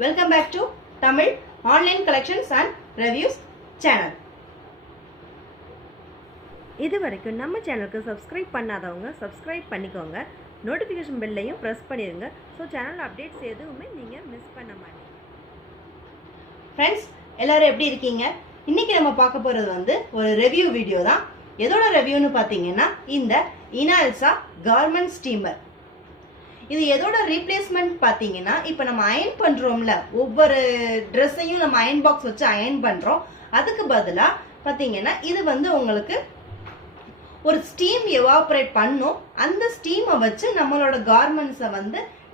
Welcome back to Tamil Online Collections and Reviews channel. இது வரைக்கும் நம்ம சேனலுக்கு சப்ஸ்கிரைப் பண்ணாதவங்க சப்ஸ்கிரைப் பண்ணிக்கோங்க. நோட்டிஃபிகேஷன் பெல்லையும் ப்ரெஸ் பண்ணிடுங்க. ஸோ சேனல் அப்டேட்ஸ் எதுவுமே நீங்கள் மிஸ் பண்ண மாட்டீங்க. ஃப்ரெண்ட்ஸ் எல்லாரும் எப்படி இருக்கீங்க? இன்னைக்கு நம்ம பார்க்க போகிறது ஒரு ரிவ்யூ வீடியோ தான். எதோட ரிவ்யூன்னு பார்த்தீங்கன்னா இந்த இனால்சா கார்மெண்ட் ஸ்டீமர். இது எதோட ரீப்ளேஸ்மெண்ட் பார்த்தீங்கன்னா இப்போ நம்ம அயன் பண்ணுறோம்ல, ஒவ்வொரு ட்ரெஸ்ஸையும் நம்ம அயன் பாக்ஸ் வச்சு அயன் பண்ணுறோம். அதுக்கு பதிலாக பார்த்தீங்கன்னா இது உங்களுக்கு ஒரு ஸ்டீம் எவாப்ரேட் பண்ணும். அந்த ஸ்டீமை வச்சு நம்மளோட கார்மெண்ட்ஸை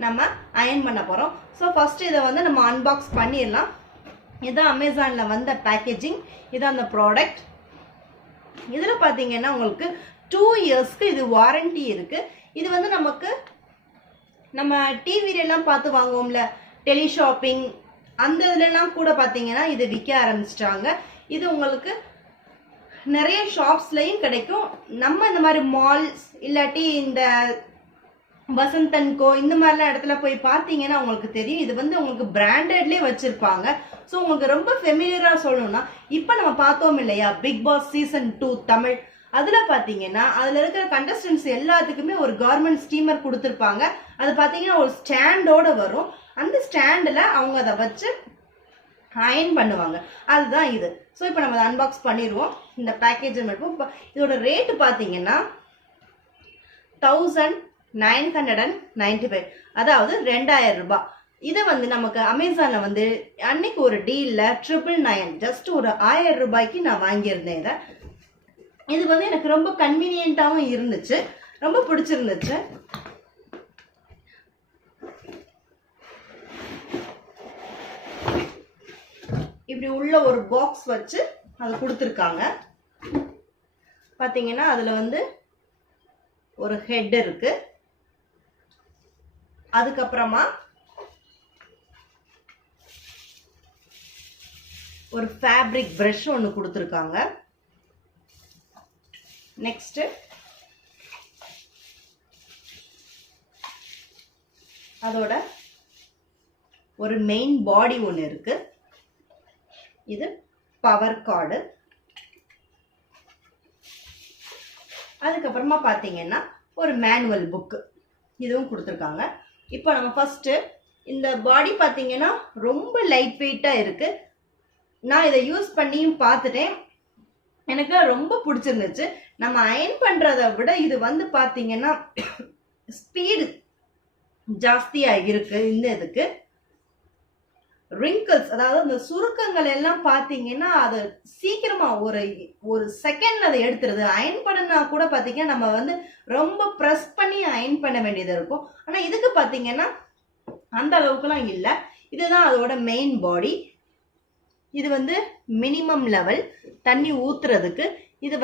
நம்ம அயன் பண்ண போகிறோம். ஸோ ஃபர்ஸ்ட் இதை நம்ம அன்பாக்ஸ் பண்ணிடலாம். இதுதான் அமேசானில் வந்த பேக்கேஜிங், இதான் அந்த ப்ராடக்ட். இதில் பார்த்தீங்கன்னா உங்களுக்கு 2 இயர்ஸ்க்கு இது வாரண்டி இருக்குது. இது நமக்கு நம்ம டிவிலெலாம் பார்த்து வாங்குவோம்ல, டெலிஷாப்பிங் அந்த இதுலலாம் கூட பார்த்தீங்கன்னா இது விற்க ஆரம்பிச்சிட்டாங்க. இது உங்களுக்கு நிறைய ஷாப்ஸ்லையும் கிடைக்கும். நம்ம இந்த மாதிரி மால்ஸ் இல்லாட்டி இந்த வசந்தன்கோ இந்த மாதிரிலாம் இடத்துல போய் பார்த்தீங்கன்னா உங்களுக்கு தெரியும். இது உங்களுக்கு பிராண்டட்லேயே வச்சுருப்பாங்க. ஸோ உங்களுக்கு ரொம்ப ஃபெமிலியராக சொல்லணும்னா, இப்போ நம்ம பார்த்தோம் இல்லையா பிக் பாஸ் சீசன் 2 தமிழ், அதில் பார்த்தீங்கன்னா அதில் இருக்கிற கண்டஸ்டன்ஸ் எல்லாத்துக்குமே ஒரு கார்மெண்ட் ஸ்டீமர் கொடுத்துருப்பாங்க. அது பார்த்தீங்கன்னா ஒரு ஸ்டாண்டோட வரும். அந்த ஸ்டாண்டில் அவங்க அதை வச்சு அயன் பண்ணுவாங்க. அதுதான் இது. ஸோ இப்போ நம்ம அதை அன்பாக்ஸ் பண்ணிடுவோம். இந்த பேக்கேஜை மட்டும் இதோட ரேட்டு பார்த்தீங்கன்னா 1995, அதாவது 2000 ரூபாய். இதை நமக்கு அமேசானில் அன்னைக்கு ஒரு டீலில் 999, ஜஸ்ட் ஒரு 1000 ரூபாய்க்கு நான் வாங்கியிருந்தேன். இது எனக்கு ரொம்ப கன்வீனியன்ட்டாகவும் இருந்துச்சு, ரொம்ப பிடிச்சிருந்துச்சு. இப்படி உள்ள ஒரு பாக்ஸ் வச்சு அது கொடுத்துருக்காங்க. பார்த்தீங்கன்னா அதில் ஒரு ஹெட் இருக்கு. அதுக்கப்புறமா ஒரு ஃபேப்ரிக் பிரஷ் ஒன்று கொடுத்துருக்காங்க. நெக்ஸ்ட் அதோட ஒரு மெயின் பாடி ஒன்று இருக்கு. இது பவர் கார்டு. அதுக்கப்புறமா பார்த்தீங்கன்னா ஒரு மேனுவல் புக்கு இதுவும் கொடுத்துருக்காங்க. இப்போ நம்ம ஃபர்ஸ்ட் இந்த பாடி பார்த்தீங்கன்னா ரொம்ப லைட் வெயிட்டாக இருக்கு. நான் இதை யூஸ் பண்ணியும் பார்த்துட்டேன், எனக்கு ரொம்ப பிடிச்சிருந்துச்சு. நம்ம அயன் பண்றதை விட இது பார்த்தீங்கன்னா ஸ்பீடு ஜாஸ்தியா இருக்கு. இந்த இதுக்கு ரிங்கிள்ஸ், அதாவது அந்த சுருக்கங்கள் எல்லாம் பார்த்தீங்கன்னா அது சீக்கிரமா ஒரு செகண்ட்ல அதை எடுத்துருது. அயன் பண்ணனா கூட பார்த்தீங்கன்னா நம்ம ரொம்ப ப்ரெஸ் பண்ணி அயன் பண்ண வேண்டியது இருக்கும். ஆனா இதுக்கு பார்த்தீங்கன்னா அந்த அளவுக்குலாம் இல்லை. இதுதான் அதோட மெயின் பாடி. இது மினிமம் லெவல் தண்ணி ஊத்துறதுக்கு, இது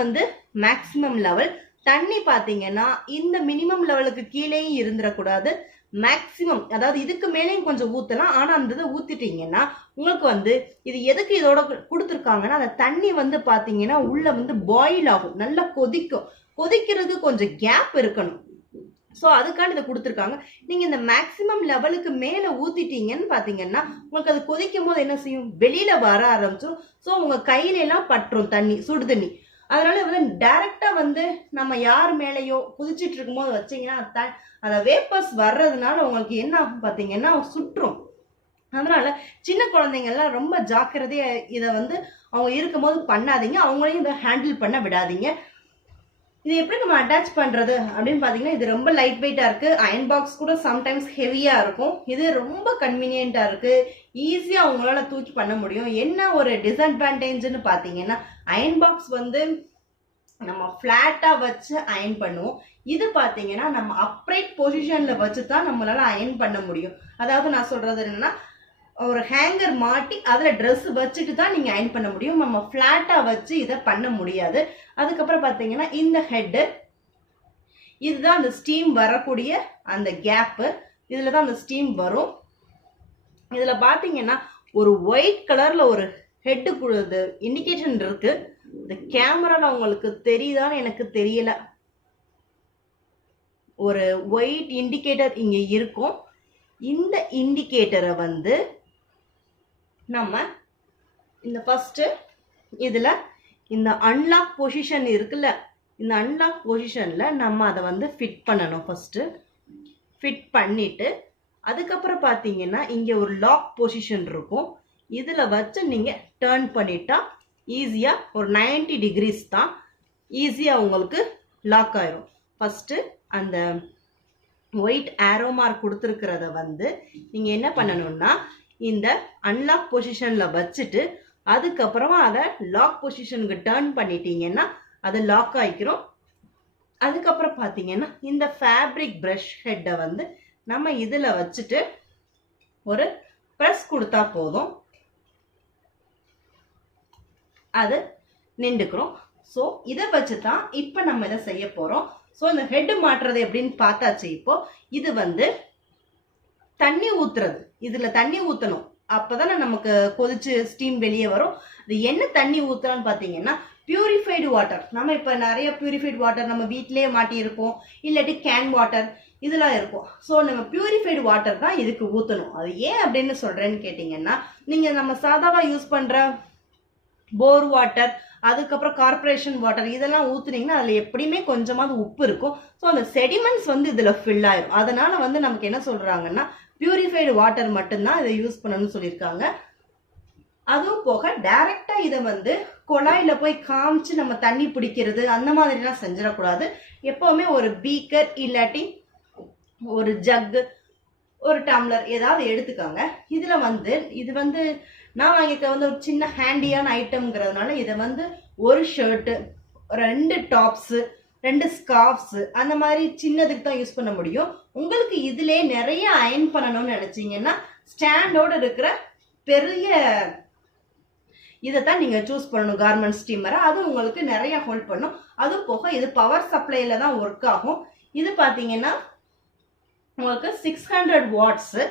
மேக்சிமம் லெவல். தண்ணி பார்த்தீங்கன்னா இந்த மினிமம் லெவலுக்கு கீழேயும் இருந்துடக்கூடாது, மேக்சிமம் அதாவது இதுக்கு மேலேயும் கொஞ்சம் ஊற்றலாம். ஆனால் அந்த இதை ஊற்றிட்டீங்கன்னா உங்களுக்கு இது எதுக்கு இதோட கொடுத்துருக்காங்கன்னா, அந்த தண்ணி பார்த்தீங்கன்னா உள்ள பாயில் ஆகும், நல்லா கொதிக்கும். கொதிக்கிறதுக்கு கொஞ்சம் கேப் இருக்கணும். ஸோ அதுக்காண்டி இதை கொடுத்துருக்காங்க. நீங்கள் இந்த மேக்சிமம் லெவலுக்கு மேலே ஊற்றிட்டீங்கன்னு பார்த்தீங்கன்னா உங்களுக்கு அது கொதிக்கும் போது என்ன செய்யும், வெளியில் வர ஆரம்பிச்சிடும். ஸோ உங்கள் கையிலெல்லாம் பற்றும் தண்ணி, சுடு தண்ணி. அதனால டைரக்டா நம்ம யார் மேலேயோ குதிச்சிட்டு இருக்கும்போது வச்சீங்கன்னா அந்த வேப்பர்ஸ் வர்றதுனால உங்களுக்கு என்ன ஆகும் பார்த்தீங்கன்னா சுற்றும். அதனால சின்ன குழந்தைங்க எல்லாம் ரொம்ப ஜாக்கிரதையா இதை அவங்க இருக்கும்போது பண்ணாதீங்க, அவங்களையும் இதை ஹேண்டில் பண்ண விடாதீங்க. இது எப்படி நம்ம அட்டாச் பண்றது அப்படின்னு பாத்தீங்கன்னா, இது ரொம்ப லைட் வெயிட்டா இருக்கு. அயன் பாக்ஸ் கூட சம்டைம்ஸ் ஹெவியா இருக்கும். இது ரொம்ப கன்வீனியன்டா இருக்கு, ஈஸியா உங்களால தூக்கி பண்ண முடியும். என்ன ஒரு டிஸ்அட்வான்டேஜ்னு பாத்தீங்கன்னா, அயன் பாக்ஸ் நம்ம பிளாட்டா வச்சு அயன் பண்ணுவோம். இது பாத்தீங்கன்னா நம்ம அப்ரைட் பொசிஷன்ல வச்சு தான் நம்மளால அயன் பண்ண முடியும். அதாவது நான் சொல்றது என்னன்னா, ஒரு ஹேங்கர் மாட்டி அதில் ட்ரெஸ் வச்சுட்டு தான் நீங்கள் அயன் பண்ண முடியும். நம்ம ஃப்ளாட்டாக வச்சு இதை பண்ண முடியாது. அதுக்கப்புறம் பார்த்தீங்கன்னா இந்த ஹெட்டு, இதுதான் அந்த ஸ்டீம் வரக்கூடிய அந்த கேப்பு. இதில் தான் அந்த ஸ்டீம் வரும். இதில் பார்த்தீங்கன்னா ஒரு ஒயிட் கலரில் ஒரு ஹெட்டு கொடுது இண்டிகேஷன் இருக்கு. இந்த கேமராவில் உங்களுக்கு தெரியுதான்னு எனக்கு தெரியல. ஒரு ஒயிட் இண்டிகேட்டர் இங்கே இருக்கும். இந்த இண்டிகேட்டரை நம்ம இந்த ஃபர்ஸ்ட் இதுல இந்த அன்லாக் பொசிஷன் இருக்குல்ல, இந்த அன்லாக் பொசிஷன்ல நம்ம அதை வந்து ஃபிட் பண்ணணும். ஃபர்ஸ்ட் ஃபிட் பண்ணிட்டு அதுக்கப்புறம் பார்த்தீங்கன்னா இங்கே ஒரு லாக் பொசிஷன் இருக்கும். இதில் வச்சு நீங்கள் டேர்ன் பண்ணிட்டா ஈஸியாக ஒரு 90 டிகிரிஸ் தான் ஈஸியாக உங்களுக்கு லாக் ஆயிரும். ஃபஸ்ட்டு அந்த ஒயிட் ஆரோ மார்க் கொடுத்துருக்கிறத வந்து நீங்கள் என்ன பண்ணணும்னா இந்த அன்லாக் பொசிஷனில் வச்சுட்டு அதுக்கப்புறமா அதை லாக் பொசிஷனுக்கு டேர்ன் பண்ணிட்டீங்கன்னா அது லாக் ஆகிக்கிறோம். அதுக்கப்புறம் பார்த்தீங்கன்னா இந்த ஃபேப்ரிக் ப்ரஷ் ஹெட்டை வந்து நம்ம இதில் வச்சுட்டு ஒரு ப்ரெஸ் கொடுத்தா போதும், அது நின்றுக்கிறோம். ஸோ இதை வச்சு தான் இப்போ நம்ம இதை செய்ய போகிறோம். ஸோ இந்த ஹெட் மாட்டுறது எப்படின்னு பார்த்தாச்சு. இப்போ இது வந்து தண்ணி ஊற்றுறது, இதில் தண்ணி ஊற்றணும், அப்போ தானே நமக்கு கொதிச்சு ஸ்டீம் வெளியே வரும். அது என்ன தண்ணி ஊற்றலான்னு பார்த்தீங்கன்னா பியூரிஃபைடு வாட்டர். நம்ம இப்போ நிறைய பியூரிஃபைடு வாட்டர் நம்ம வீட்டிலேயே மாட்டியிருப்போம், இல்லாட்டி கேன் வாட்டர் இதெல்லாம் இருக்கும். ஸோ நம்ம பியூரிஃபைடு வாட்டர் தான் இதுக்கு ஊற்றணும். அது ஏன் அப்படின்னு சொல்கிறேன்னு கேட்டிங்கன்னா நீங்கள் நம்ம சாதாவாக யூஸ் பண்ணுற போர் வாட்டர் அதுக்கப்புறம் கார்பரேஷன் வாட்டர் இதெல்லாம் ஊற்றுனீங்கன்னா அதில் எப்படியுமே கொஞ்சமாவது உப்பு இருக்கும். ஸோ அந்த செடிமெண்ட்ஸ் வந்து இதில் ஃபில் ஆயிரும். அதனால வந்து நமக்கு என்ன சொல்கிறாங்கன்னா பியூரிஃபைடு வாட்டர் மட்டும்தான் இதை யூஸ் பண்ணணும்னு சொல்லியிருக்காங்க. அதுவும் போக டைரெக்டாக இதை வந்து குழாயில் போய் காமிச்சு நம்ம தண்ணி பிடிக்கிறது அந்த மாதிரிலாம் செஞ்சிடக்கூடாது. எப்போவுமே ஒரு பீக்கர் இல்லாட்டி ஒரு ஜக்கு ஒரு டம்ளர் ஏதாவது எடுத்துக்கோங்க. இதில் வந்து இது வந்து நான் வாங்கிக்க வந்து ஒரு சின்ன ஹேண்டியான ஐட்டம்ங்கிறதுனால இதை வந்து ஒரு ஷர்ட்டு 2 டாப்ஸு 2 ஸ்கார்ஃப்ஸு அந்த மாதிரி சின்னதுக்கு தான் யூஸ் பண்ண முடியும். உங்களுக்கு இதிலே நிறைய அயன் பண்ணணும்னு நினச்சிங்கன்னா ஸ்டாண்டோடு இருக்கிற பெரிய இதை தான் நீங்கள் சூஸ் பண்ணணும், கார்மெண்ட் ஸ்டீமரை. அது உங்களுக்கு நிறைய ஹோல்ட் பண்ணும். அதுவும் போக இது பவர் சப்ளைல தான் ஒர்க் ஆகும். இது பார்த்தீங்கன்னா உங்களுக்கு 600 வாட்ஸு.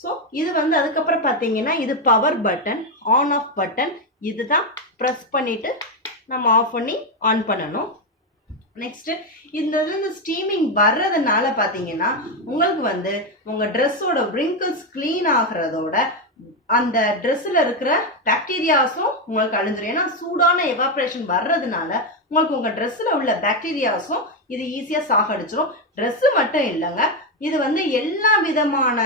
ஸோ இது வந்து அதுக்கப்புறம் பார்த்தீங்கன்னா இது power button, on off button. இதுதான் ப்ரெஸ் பண்ணிட்டு நம்ம ஆஃப் பண்ணி ஆன் பண்ணணும். நெக்ஸ்ட் இந்த ஸ்டீமிங் வர்றதுனால பார்த்தீங்கன்னா உங்களுக்கு வந்து உங்கள் ட்ரெஸ்ஸோட wrinkles க்ளீன் ஆகிறதோட அந்த ட்ரெஸ்ஸில் இருக்கிற பாக்டீரியாஸும் உங்களுக்கு அழிஞ்சிடும். ஏன்னா சூடான எவாப்ரேஷன் வர்றதுனால உங்களுக்கு உங்கள் ட்ரெஸ்ஸில் உள்ள பாக்டீரியாஸும் இது ஈஸியாக சாகடிச்சிடும். ட்ரெஸ்ஸு மட்டும் இல்லைங்க, இது வந்து எல்லா விதமான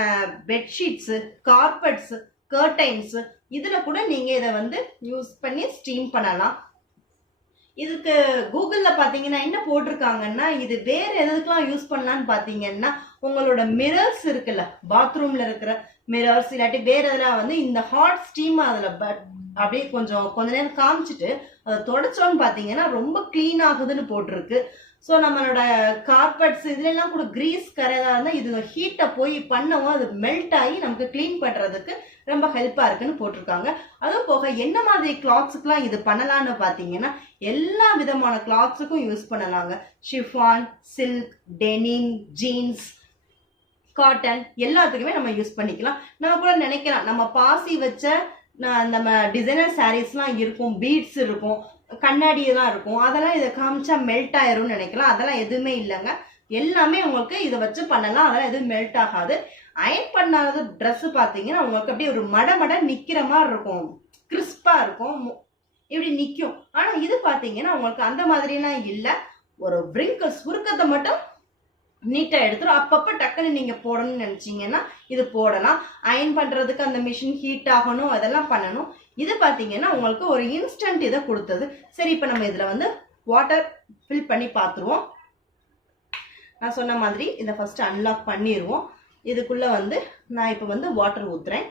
பெட்ஷீட்ஸு, கார்பெட்ஸு, கர்டைன்ஸு இதில் கூட நீங்கள் இதை வந்து யூஸ் பண்ணி ஸ்டீம் பண்ணலாம். இதுக்கு கூகுளில் பார்த்தீங்கன்னா என்ன போட்டிருக்காங்கன்னா இது வேறு எதுக்கெல்லாம் யூஸ் பண்ணலான்னு பார்த்தீங்கன்னா உங்களோட மிரர்ஸ் இருக்குல்ல, பாத்ரூமில் இருக்கிற மிரர்ஸ் இல்லாட்டி வேறு எதெல்லாம் வந்து இந்த ஹாட் ஸ்டீம் அதில் அப்படியே கொஞ்ச நேரம் காமிச்சிட்டு அதை தொடச்சோன்னு பார்த்தீங்கன்னா ரொம்ப க்ளீன் ஆகுதுன்னு போட்டிருக்கு. ஸோ நம்மளோட கார்பெட்ஸ் இதுலலாம் கூட கிரீஸ் கரையாக இருந்தால் இது ஹீட்டை போய் பண்ணவும் அது மெல்ட் ஆகி நமக்கு க்ளீன் பண்ணுறதுக்கு ரொம்ப ஹெல்ப்பாக இருக்குன்னு போட்டிருக்காங்க. அதுவும் போக என்ன மாதிரி கிளாத்ஸுக்கெலாம் இது பண்ணலான்னு பார்த்தீங்கன்னா எல்லா விதமான கிளாத்ஸுக்கும் யூஸ் பண்ணலாங்க. Chiffon, silk, denim, jeans, cotton எல்லாத்துக்குமே நம்ம யூஸ் பண்ணிக்கலாம். நம்ம கூட நினைக்கலாம் நம்ம பாசி வச்ச நம்ம டிசைனர் சாரீஸ்லாம் இருக்கும், பீட்ஸ் இருக்கும், கண்ணாடியெல்லாம் இருக்கும், அதெல்லாம் இதை காமிச்சா மெல்ட் ஆயிரும்னு நினைக்கலாம். அதெல்லாம் எதுவுமே இல்லைங்க, எல்லாமே உங்களுக்கு இதை வச்சு பண்ணலாம். அதெல்லாம் எதுவும் மெல்ட் ஆகாது. அயன் பண்ணாத ட்ரெஸ் பார்த்தீங்கன்னா உங்களுக்கு அப்படியே ஒரு மட நிற்கிற மாதிரி இருக்கும், கிறிஸ்பாக இருக்கும், இப்படி நிற்கும். ஆனால் இது பார்த்தீங்கன்னா உங்களுக்கு அந்த மாதிரிலாம் இல்லை. ஒரு wrinkles சுருக்கத்தை மட்டும் நீட்டாக எடுத்துரும். அப்பப்போ டக்குன்னு நீங்கள் போடணும்னு நினச்சிங்கன்னா இது போடலாம். அயன் பண்ணுறதுக்கு அந்த மிஷின் ஹீட் ஆகணும், அதெல்லாம் பண்ணணும். இது பார்த்தீங்கன்னா உங்களுக்கு ஒரு இன்ஸ்டன்ட் இதை கொடுத்தது. சரி, இப்போ நம்ம இதில் வந்து வாட்டர் ஃபில் பண்ணி பார்த்துருவோம். நான் சொன்ன மாதிரி இதை ஃபஸ்ட்டு அன்லாக் பண்ணிடுவோம். இதுக்குள்ளே வந்து நான் இப்போ வந்து வாட்டர் ஊற்றுறேன்.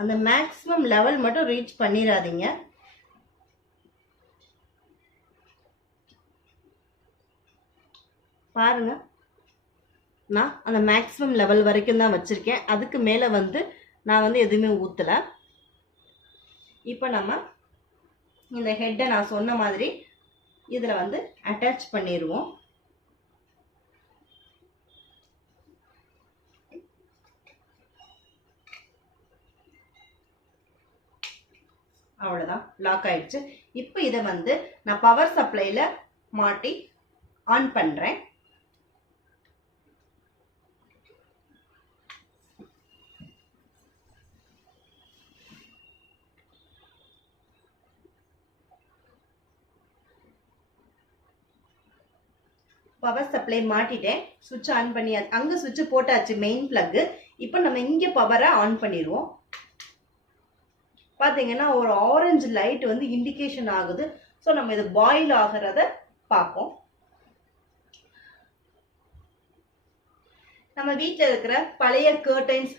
அந்த மேக்ஸிமம் லெவல் மட்டும் ரீச் பண்ணிடாதீங்க. பாருங்க, நான் அந்த மேக்ஸிமம் லெவல் வரைக்கும் தான் வச்சுருக்கேன். அதுக்கு மேலே வந்து நான் வந்து எதுவுமே ஊற்றலை. இப்போ நம்ம இந்த ஹெட்டை நான் சொன்ன மாதிரி இதில் வந்து அட்டாச் பண்ணிடுவோம். அவ்வளோதான், லாக் ஆயிடுச்சு. இப்போ இதை வந்து நான் பவர் சப்ளையில் மாட்டி ஆன் பண்றேன். பவர் சப்ளை மாட்டிட்டேன். சுவிட்ச் ஆன் பண்ணி அங்க சுவிட்ச் போட்டாச்சு, மெயின் பிளக். இப்போ நம்ம இங்க பவரை ஆன் பண்ணிடுவோம். பாத்தீங்கன்னா ஒரு ஆரஞ்சு லைட் வந்து இண்டிகேஷன் ஆகுது. ஸோ நம்ம இது பாயில் ஆகிறத பார்ப்போம். நம்ம வீட்டில் இருக்கிற பழைய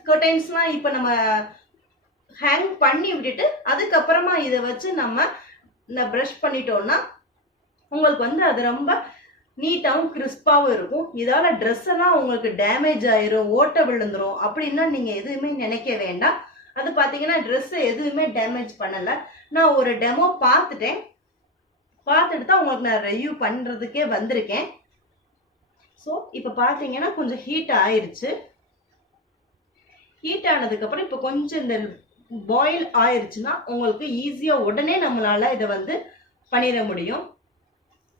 கர்டைன்ஸ்லாம் இப்போ நம்ம ஹேங் பண்ணி விட்டுட்டு அதுக்கப்புறமா இதை வச்சு நம்ம ப்ரஷ் பண்ணிட்டோம்னா உங்களுக்கு வந்து அது ரொம்ப நீட்டாகவும் கிறிஸ்பாகவும் இருக்கும். இதால ட்ரெஸ் எல்லாம் உங்களுக்கு டேமேஜ் ஆயிரும், ஓட்ட விழுந்துரும் அப்படின்னா நீங்க எதுவுமே நினைக்க வேண்டாம். அது பாத்தீங்கன்னா ட்ரெஸ் எதுவுமே டேமேஜ் பண்ணல. நான் ஒரு டெமோ பார்த்துட்டு தான் உங்களுக்கு நான் ரிவ்யூ பண்றதுக்கே வந்திருக்கேன். ஸோ இப்போ பார்த்தீங்கன்னா கொஞ்சம் ஹீட் ஆயிருச்சு. ஹீட் ஆனதுக்கு அப்புறம் இப்போ கொஞ்சம் இந்த பாயில் ஆயிருச்சுன்னா உங்களுக்கு ஈஸியா உடனே நம்மளால இதை வந்து பண்ணிட முடியும்.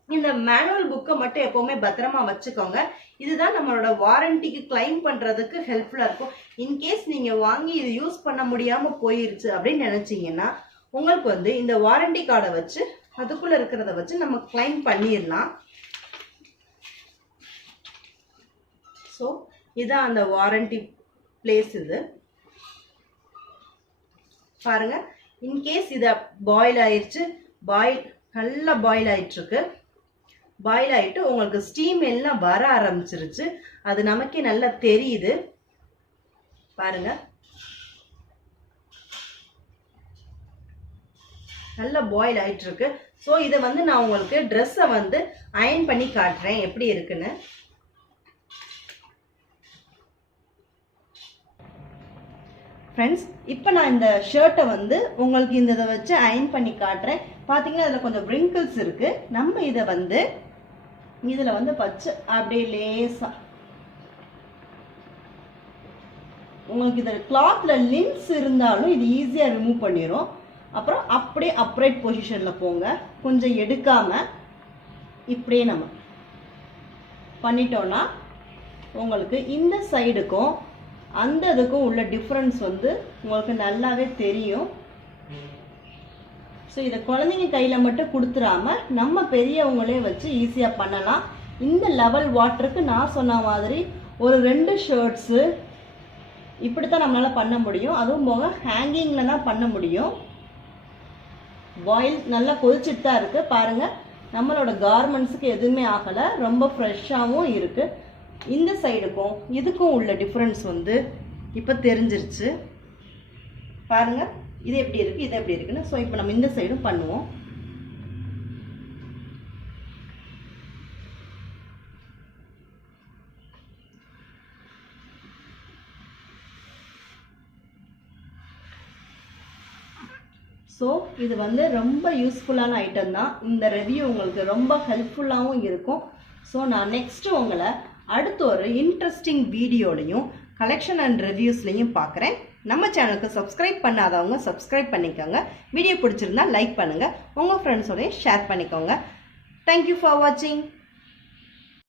இந்த மேனுவல் புக்கை மட்டும் எப்பவுமே பத்திரமா வச்சுக்கோங்க. இதுதான் நம்மளோட வாரண்டிக்கு கிளைம் பண்றதுக்கு ஹெல்ப்ஃபுல்லா இருக்கும். இன்கேஸ் நீங்க வாங்கி இது யூஸ் பண்ண முடியாம போயிருச்சு அப்படின்னு நினைச்சீங்கன்னா உங்களுக்கு வந்து இந்த வாரண்டி கார்டை வச்சு அதுக்குள்ள இருக்கிறத வச்சு நம்ம கிளைம் பண்ணிடலாம். ஸோ இதான் அந்த வாரண்டி பிளேஸ். இது பாருங்க, இன்கேஸ் இதை பாயில் ஆயிடுச்சு, நல்லா பாயில் ஆயிட்டு இருக்கு. பாயில் ஆயிட்டு உங்களுக்கு ஸ்டீம் எல்லாம் வர ஆரம்பிச்சிருச்சு. அது நமக்கே நல்லா தெரியுது. பாருங்க, நல்லா பாயில் ஆயிட்டு இருக்கு. ஸோ இதை வந்து நான் உங்களுக்கு ட்ரெஸ்ஸை வந்து அயன் பண்ணி காட்டுறேன் எப்படி இருக்குன்னு. ஃப்ரெண்ட்ஸ், இப்போ நான் இந்த ஷர்ட்டை வந்து உங்களுக்கு இந்த இதை வச்சு அயன் பண்ணி காட்டுறேன். பார்த்தீங்கன்னா இதில் கொஞ்சம் wrinkles இருக்கு. நம்ம இதை வந்து இதில் வந்து வச்சு அப்படியே லேசா உங்களுக்கு இதில் கிளாத்ல லின்ஸ் இருந்தாலும் இது ஈஸியாக ரிமூவ் பண்ணிடும். அப்புறம் அப்படியே அப்ரைட் பொசிஷனில் போங்க. கொஞ்சம் எடுக்காம இப்படியே நம்ம பண்ணிட்டோம்னா உங்களுக்கு இந்த சைடுக்கும் அந்த இதுக்கும் உள்ள டிஃப்ரென்ஸ் வந்து உங்களுக்கு நல்லாவே தெரியும். ஸோ இதை குழந்தைங்க கையில் மட்டும் கொடுத்துடாம நம்ம பெரியவங்களே வச்சு ஈஸியாக பண்ணலாம். இந்த லெவல் வாட்டருக்கு நான் சொன்ன மாதிரி ஒரு 2 ஷர்ட்ஸு இப்படித்தான் நம்மளால பண்ண முடியும். அதுவும் போக ஹேங்கிங்கில் தான் பண்ண முடியும். பாயில் நல்லா கொதிச்சுட்டு தான் இருக்கு. பாருங்க, நம்மளோட கார்மெண்ட்ஸுக்கு எதுவுமே ஆகலை, ரொம்ப ஃப்ரெஷ்ஷாகவும் இருக்கு. இந்த சைடுக்கும் இதுக்கும் உள்ள டிஃப்ரென்ஸ் வந்து இப்போ தெரிஞ்சிருச்சு. பாருங்க, இது எப்படி இருக்கு, இது எப்படி இருக்குன்னு. ஸோ இப்போ நம்ம இந்த சைடும் பண்ணுவோம். ஸோ இது வந்து ரொம்ப யூஸ்ஃபுல்லான ஐட்டம் தான். இந்த ரிவ்யூ உங்களுக்கு ரொம்ப ஹெல்ப்ஃபுல்லாகவும் இருக்கும். ஸோ நான் நெக்ஸ்ட்டு உங்களை அடுத்த ஒரு இன்ட்ரெஸ்டிங் வீடியோலையும் கலெக்ஷன் அண்ட் ரிவ்யூஸ்லையும் பார்க்குறேன். நம்ம சேனலுக்கு சப்ஸ்கிரைப் பண்ணாதவங்க சப்ஸ்கிரைப் பண்ணிக்கோங்க. வீடியோ பிடிச்சிருந்தா லைக் பண்ணுங்கள், உங்கள் ஃப்ரெண்ட்ஸோடய ஷேர் பண்ணிக்கோங்க. தேங்க்யூ ஃபார் வாட்சிங்.